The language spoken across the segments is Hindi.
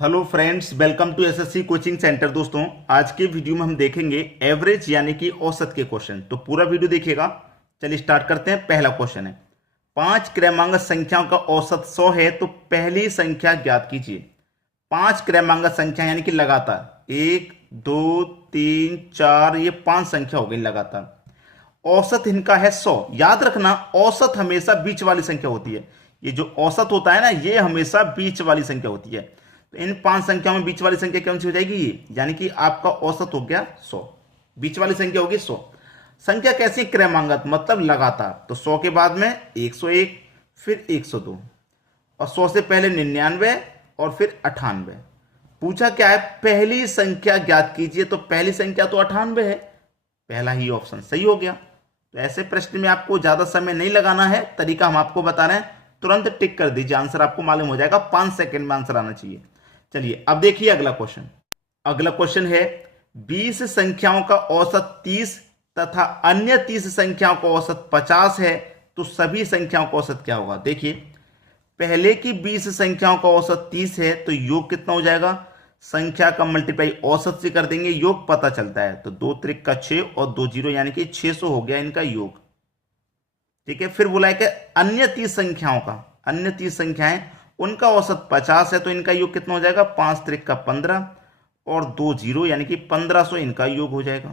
Hello friends, welcome to SSC coaching centre. दोस्तों, आज के वीडियो में हम देखेंगे एवरेज यानी कि औसत के क्वेश्चन। तो पूरा वीडियो देखिएगा। चलिए स्टार्ट करते हैं। पहला क्वेश्चन है, 5 क्रमांक संख्याओं का औसत 100 है तो पहली संख्या ज्ञात कीजिए। 5 क्रमांक संख्या यानी कि लगातार 1 2 3 4 ये 5 संख्या हो गई लगातार। औसत इनका है 100। याद रखना, औसत हमेशा बीच वाली संख्या होती है। ये जो औसत होता है ना, ये हमेशा बीच वाली संख्या होती है। तो इन 5 संख्याओं में बीच वाली संख्या कौन सी हो जाएगी? ये, यानी कि आपका औसत हो गया 100। बीच वाली संख्या होगी 100। संख्या कैसी? क्रमांगत, मतलब लगातार। तो 100 के बाद में 101, फिर 102, और 100 से पहले 99 और फिर 98। पूछा क्या है? पहली संख्या ज्ञात कीजिए। तो पहली संख्या तो 98 है, पहला ही ऑप्शन सही हो गया। तो ऐसे प्रश्न में आपको ज्यादा समय नहीं लगाना है, तरीका हम आपको बता रहे हैं। तुरंत टिक कर दीजिए, आंसर आपको मालूम हो जाएगा। 5 सेकंड में आंसर आना चाहिए। चलिए अब देखिए अगला क्वेश्चन। अगला क्वेश्चन है, 20 संख्याओं का औसत 30 तथा अन्य 30 संख्याओं का औसत 50 है तो सभी संख्याओं का औसत क्या होगा? देखिए, पहले की 20 संख्याओं का औसत 30 है तो योग कितना हो जाएगा? संख्या का मल्टीप्लाई औसत से कर देंगे, योग पता चलता है। तो 2 त्रिक का 6 और 2 जीरो यानी कि 600 हो गया इनका योग। ठीक है, फिर बोला है कि अन्य 30 संख्याओं का, अन्य 30 संख्याएं उनका औसत 50 है तो इनका योग कितना हो जाएगा? 5 त्रिक का 15 और 2 जीरो यानी कि 1500 इनका योग हो जाएगा।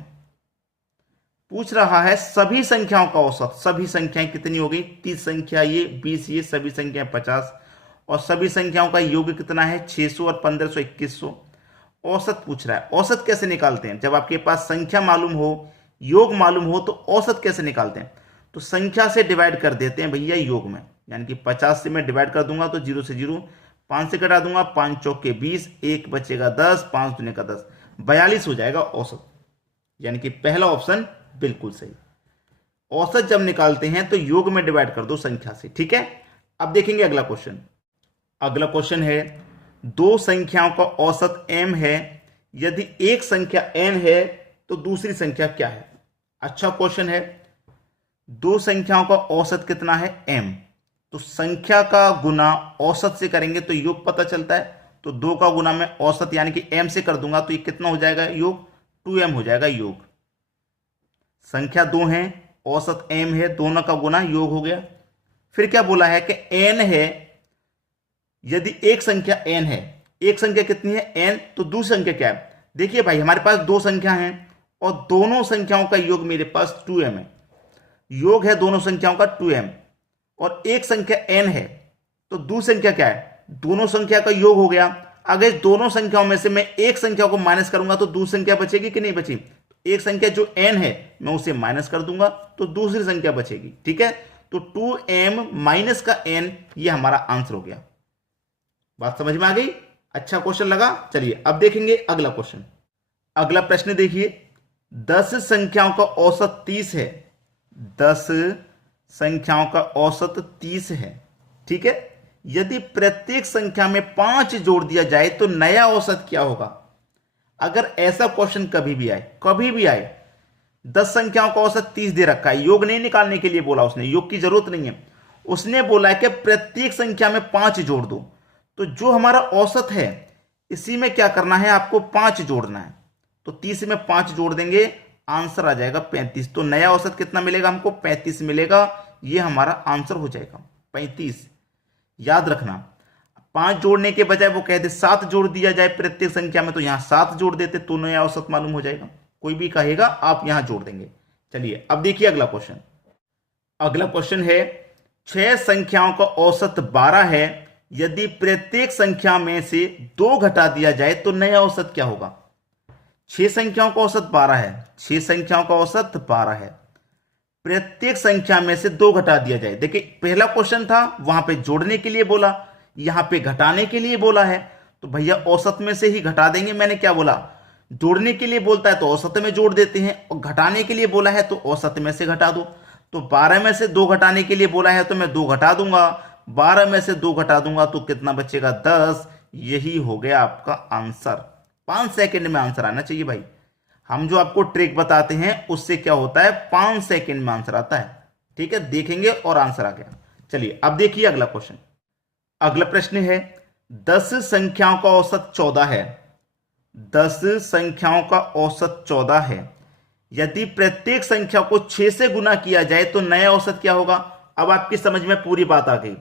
पूछ रहा है सभी संख्याओं का औसत। सभी संख्याएं कितनी हो गई? 30 संख्या ये, 20 ये, सभी संख्याएं 50, और सभी संख्याओं का योग कितना है? 600 और 1500 2100। औसत पूछ रहा है। औसत कैसे निकालते हैं? जब आपके पास संख्या मालूम हो, योग मालूम हो, तो औसत कैसे निकालते हैं? तो संख्या से डिवाइड कर देते हैं भैया योग में। यानी कि 50 से मैं डिवाइड कर दूंगा तो 0 से 0, 5 से घटा दूंगा, 5 चौके 20, 1 बचेगा 10, 5 दूने का 10, 42 हो जाएगा औसत। यानी कि पहला ऑप्शन बिल्कुल सही। औसत जब निकालते हैं तो योग में डिवाइड कर दो संख्या से। ठीक है, अब देखेंगे अगला क्वेश्चन। अगला क्वेश्चन है, 2 संख्याओं का औसत m है, यदि एक संख्या n है तो दूसरी संख्या क्या है? अच्छा क्वेश्चन है। 2 संख्याओं का औसत कितना है? m। तो संख्या का गुना औसत से करेंगे तो योग पता चलता है। तो 2 का गुना में औसत यानी कि m से कर दूंगा तो ये कितना हो जाएगा? योग 2m हो जाएगा योग। संख्या 2 है, औसत m है, दोनों का गुना योग हो गया। फिर क्या बोला है कि n है, यदि एक संख्या n है। एक संख्या कितनी है? n। तो दूसरी संख्या क्या है? देखिए भाई, हमारे पास 2 संख्या हैं और दोनों संख्याओं का योग मेरे पास 2m है। योग है दोनों संख्याओं का 2m, और एक संख्या n है तो दूसरी संख्या क्या है? दोनों संख्या का योग हो गया। अगर दोनों संख्याओं में से मैं एक संख्या को माइनस करूंगा तो दूसरी संख्या बचेगी कि नहीं बचेगी? एक संख्या जो n है मैं उसे माइनस कर दूंगा तो दूसरी संख्या बचेगी। ठीक है, तो 2m माइनस का n, ये हमारा आंसर हो गया। बात समझ में आ गई? अच्छा क्वेश्चन लगा। चलिए अब देखेंगे अगला क्वेश्चन। अगला प्रश्न देखिए, 10 संख्याओं का औसत 30 है। 10 संख्याओं का औसत 30 है। ठीक है, यदि प्रत्येक संख्या में 5 जोड़ दिया जाए तो नया औसत क्या होगा? अगर ऐसा क्वेश्चन कभी भी आए, कभी भी आए, 10 संख्याओं का औसत 30 दे रखा है, योग नहीं निकालने के लिए बोला उसने, योग की जरूरत नहीं है। उसने बोला है कि प्रत्येक संख्या में 5 जोड़ दो। तो जो हमारा औसत है इसी में क्या करना है? आपको 5 जोड़ना है। तो 30 में 5 जोड़ देंगे, आंसर आ जाएगा 35। तो नया औसत कितना मिलेगा हमको? 35 मिलेगा। ये हमारा आंसर हो जाएगा 35। याद रखना, 5 जोड़ने के बजाय वो कहते 7 जोड़ दिया जाए प्रत्येक संख्या में, तो यहां 7 जोड़ देते तो नया औसत मालूम हो जाएगा। कोई भी कहेगा आप यहां जोड़ देंगे। चलिए अब देखिए अगला क्वेश्चन। अगला क्वेश्चन है, 6 संख्याओं का औसत 12 है, यदि प्रत्येक संख्या में से 2 घटा दिया जाए तो नया औसत क्या होगा? 6 संख्याओं का औसत 12 है, 6 संख्याओं का औसत 12 है, प्रत्येक संख्या में से 2 घटा दिया जाए। देखिए, पहला क्वेश्चन था वहां पे जोड़ने के लिए बोला, यहां पे घटाने के लिए बोला है। तो भैया औसत में से ही घटा देंगे। मैंने क्या बोला? जोड़ने के लिए बोलता है तो औसत में जोड़ देते हैं, और घटाने के लिए बोला है तो औसत में से घटा दो। तो 12 में से 2 घटाने के लिए बोला है तो मैं 2 घटा दूंगा, 12 में से 2 घटा दूंगा तो कितना बचेगा? 10। यही हो गया आपका आंसर। 5 सेकंड में आंसर आना चाहिए भाई। हम जो आपको ट्रिक बताते हैं उससे क्या होता है? 5 सेकंड में आंसर आता है। ठीक है, देखेंगे और आंसर आ गया। चलिए अब देखिए अगला क्वेश्चन। अगला प्रश्न है, 10 संख्याओं का औसत 14 है, 10 संख्याओं का औसत 14 है। यदि प्रत्येक संख्या को 6 से गुना किया जाए तो नया औसत क्या होगा? अब आपकी समझ में पूरी बात आ गई।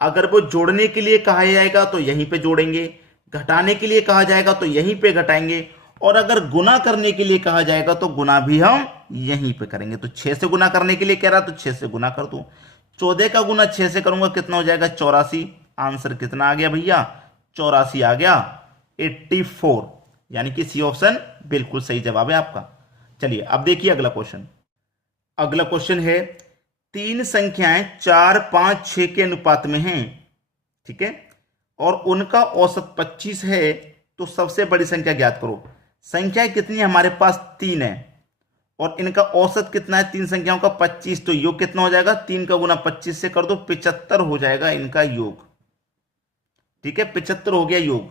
अगर वो जोड़ने के लिए कहा जाएगा तो यहीं पे जोड़ेंगे, घटाने के लिए कहा जाएगा तो यहीं पे घटाएंगे, और अगर गुना करने के लिए कहा जाएगा तो गुना भी हम यहीं पे करेंगे। तो 6 से गुना करने के लिए कह रहा तो 6 से गुना कर दूं। 14 का गुना 6 से करूंगा कितना हो जाएगा? 84। आंसर कितना आ गया भैया? 84 आ गया, 84। यानी कि सी ऑप्शन बिल्कुल सही जवाब है आपका। चलिए अब देखिए अगला क्वेश्चन। अगला क्वेश्चन है, 3 संख्याएं 4, 5, 6 के अनुपात में हैं, ठीक है, और उनका औसत 25 है, तो सबसे बड़ी संख्या ज्ञात करो। संख्याएं कितनी है हमारे पास? 3 है, और इनका औसत कितना है 3 संख्याओं का? 25। तो योग कितना हो जाएगा? 3 का गुना 25 से कर दो, 75 हो जाएगा इनका योग, ठीक है, 75 हो गया योग।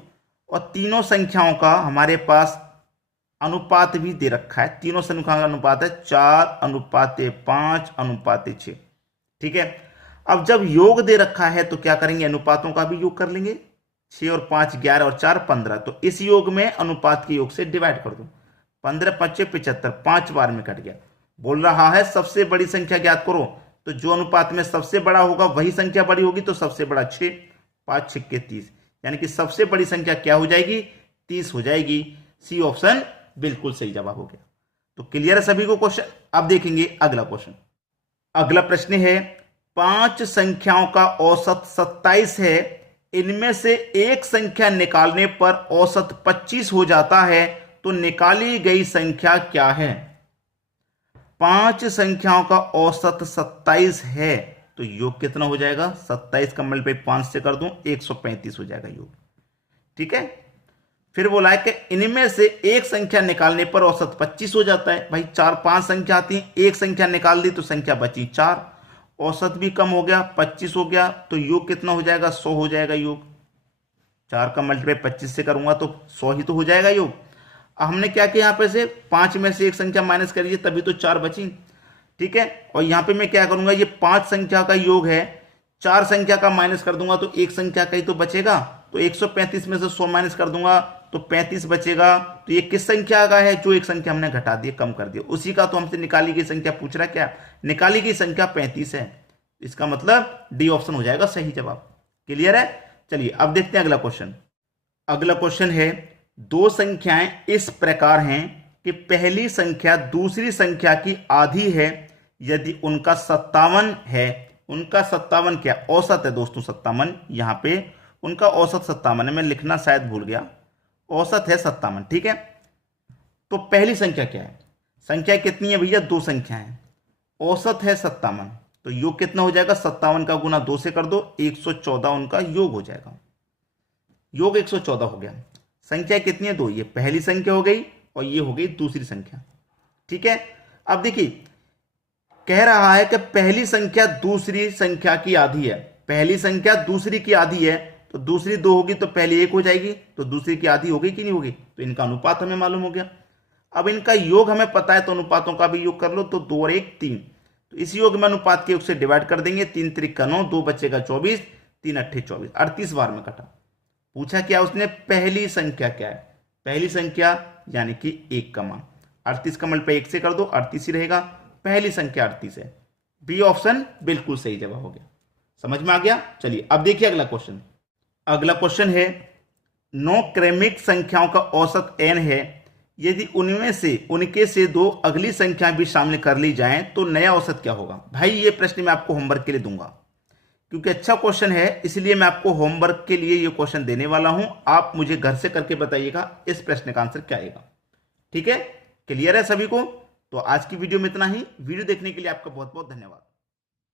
और तीनों संख्याओं का हमारे पास अनुपात भी दे रखा है, तीनों संख्याओं का अनुपात है 4:5:6, ठीक है। अब जब योग दे रखा है तो क्या करेंगे? अनुपातों का भी योग कर लेंगे। 6 और 5 11 और 4 15, तो इस योग में अनुपात के योग से डिवाइड कर दो। 15 5 75, 5 बार में कट गया। बोल रहा है सबसे बड़ी संख्या ज्ञात करो, तो जो अनुपात में सबसे बड़ा होगा वही संख्या बड़ी होगी, तो सबसे बड़ा 6, 5 6 30, यानी कि सबसे बड़ी संख्या क्या हो जाएगी? 30 हो जाएगी। सी ऑप्शन बिल्कुल सही जवाब हो गया। तो क्लियर है सभी को क्वेश्चन? अब देखेंगे अगला क्वेश्चन। अगला प्रश्न है, 5 संख्याओं का औसत 27 है, इनमें से एक संख्या निकालने पर औसत 25 हो जाता है, तो निकाली गई संख्या क्या है? 5 संख्याओं का औसत 27 है, तो योग कितना हो जाएगा? 27 का मल्टीप्लाई 5 से कर दूं, 135 हो जाएगा योग, ठीक है। फिर बोला है कि इनमें से एक संख्या निकालने पर औसत 25 हो जाता है। भाई 4 5 संख्या आती है, एक संख्या निकाल दी तो संख्या बची 4, औसत भी कम हो गया, 25 हो गया, तो योग कितना हो जाएगा? 100 हो जाएगा योग। 4 का मल्टीप्लाई 25 से करूंगा तो 100 ही तो हो जाएगा योग। हमने क्या किया? यहाँ पे से 5 में से एक संख्या माइनस करिए, तभी तो 4 बची, ठीक है। और यहाँ पे मैं क्या करूंगा? ये 5 संख्या का योग है, 4 संख्या का माइनस कर दूंगा तो एक संख्या का ही तो बचेगा, तो 135 में से 100 माइनस कर दूंगा तो 35 बचेगा। तो ये किस संख्या का है? जो एक संख्या हमने घटा दी, कम कर दिया, उसी का तो हमसे निकाली गई संख्या पूछ रहा है। क्या निकाली गई संख्या? 35 है। इसका मतलब डी ऑप्शन हो जाएगा सही जवाब। क्लियर है? चलिए अब देखते हैं अगला क्वेश्चन। अगला क्वेश्चन है, 2 संख्याएं इस प्रकार हैं कि पहली संख्या दूसरी संख्या की आधी है, यदि उनका 57 है। उनका 57 क्या? औसत है दोस्तों, 57 यहां पे उनका औसत 57 है, मैं लिखना शायद भूल गया, औसत है 57, ठीक है। तो पहली संख्या क्या है? संख्या कितनी है भैया? 2 संख्या है, औसत है 57, तो योग कितना हो जाएगा? 57 का गुना 2 से कर दो, 114 उनका योग हो जाएगा। योग 114 हो गया। संख्या कितनी है? 2। ये पहली संख्या हो गई और ये हो गई दूसरी संख्या, ठीक है। अब देखिए कह रहा है कि पहली संख्या दूसरी संख्या की आधी है, पहली संख्या दूसरी की आधी है, तो दूसरी 2 होगी तो पहली 1 हो जाएगी, तो दूसरी की आधी होगी कि नहीं होगी? तो इनका अनुपात हमें मालूम हो गया। अब इनका योग हमें पता है, तो अनुपातों का भी योग कर लो, तो 2 और 1 3, तो इस योग में अनुपात के योग से डिवाइड कर देंगे। 3 3 9, 2 बचेगा 24, 3 8 24, 38 बार में कटा। पूछा क्या उसने? पहली संख्या क्या है? पहली संख्या यानी कि 1 का मान, 38 का मल्टीप्लाई 1 से कर दो, 38 ही रहेगा। पहली संख्या 38 है। बी ऑप्शन बिल्कुल सही जवाब हो गया। समझ में आ गया? चलिए अब देखिए अगला क्वेश्चन। अगला क्वेश्चन है, 9 क्रमिक संख्याओं का औसत n है, यदि उनमें से उनके से 2 अगली संख्या भी शामिल कर ली जाएं तो नया औसत क्या होगा? भाई ये प्रश्न मैं आपको होमवर्क के लिए दूंगा, क्योंकि अच्छा क्वेश्चन है, इसलिए मैं आपको होमवर्क के लिए ये क्वेश्चन देने वाला हूं। आप मुझे घर से करके बताइएगा इस प्रश्न का आंसर क्या आएगा, ठीक है। क्लियर है सभी को? तो आज की वीडियो में इतना ही। वीडियो देखने के लिए आपका बहुत बहुत धन्यवाद।